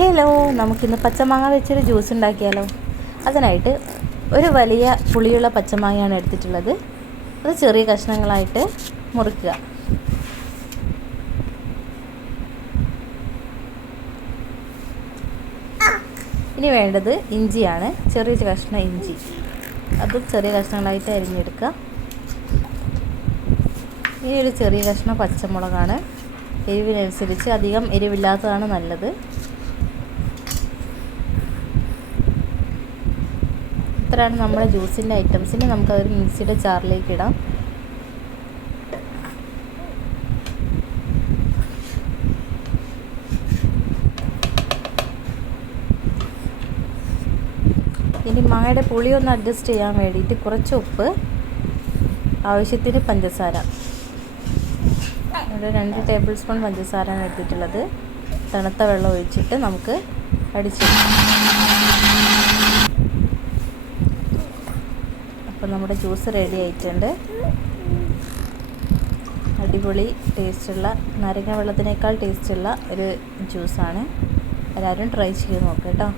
Hello നമുക്കിന്ന് പച്ചമാങ്ങ വെച്ചൊരു juice ഉണ്ടാക്കിയാലോ? അതിനായിട്ട് ഒരു വലിയ പുളിയുള്ള പച്ചമാങ്ങയാണ് എടുത്തിട്ടുള്ളത്. അത് ചെറിയ കഷ്ണങ്ങളായിട്ട് മുറിക്കുക. ഇനി വേണ്ടത് ഇഞ്ചിയാണ്. ചെറിയ കഷ്ണം ഇഞ്ചി. അത് ചെറിയ കഷ്ണങ്ങളായിട്ട് അരിഞ്ഞെടുക്കുക. ഇനി ഒരു ചെറിയ കഷ്ണം പച്ചമുളകാണ്. എരിവിനനുസരിച്ച് അധികം എരിവില്ലാത്തതാണ് നല്ലത്. ഇത്രയാണ് നമ്മുടെ ജ്യൂസിന്റെ ഐറ്റംസിന് നമുക്കതൊരു മിക്സിയുടെ ജാറിലേക്ക് ഇടാം. ഇനി മാങ്ങയുടെ പുളി ഒന്ന് അഡ്ജസ്റ്റ് ചെയ്യാൻ വേണ്ടിയിട്ട് കുറച്ച് ഉപ്പ് ആവശ്യത്തിന് പഞ്ചസാര. ഇവിടെ രണ്ട് ടേബിൾ സ്പൂൺ പഞ്ചസാര എടുത്തിട്ടുള്ളത്. തണുത്ത വെള്ളം ഒഴിച്ചിട്ട് നമുക്ക് അടിച്ചെടുക്കാം. അപ്പോൾ നമ്മുടെ ജ്യൂസ് റെഡി ആയിട്ടുണ്ട്. അടിപൊളി ടേസ്റ്റുള്ള നാരങ്ങ വെള്ളത്തിനേക്കാൾ ടേസ്റ്റുള്ള ഒരു ജ്യൂസാണ് എല്ലാവരും ട്രൈ ചെയ്ത് നോക്കാം കേട്ടോ.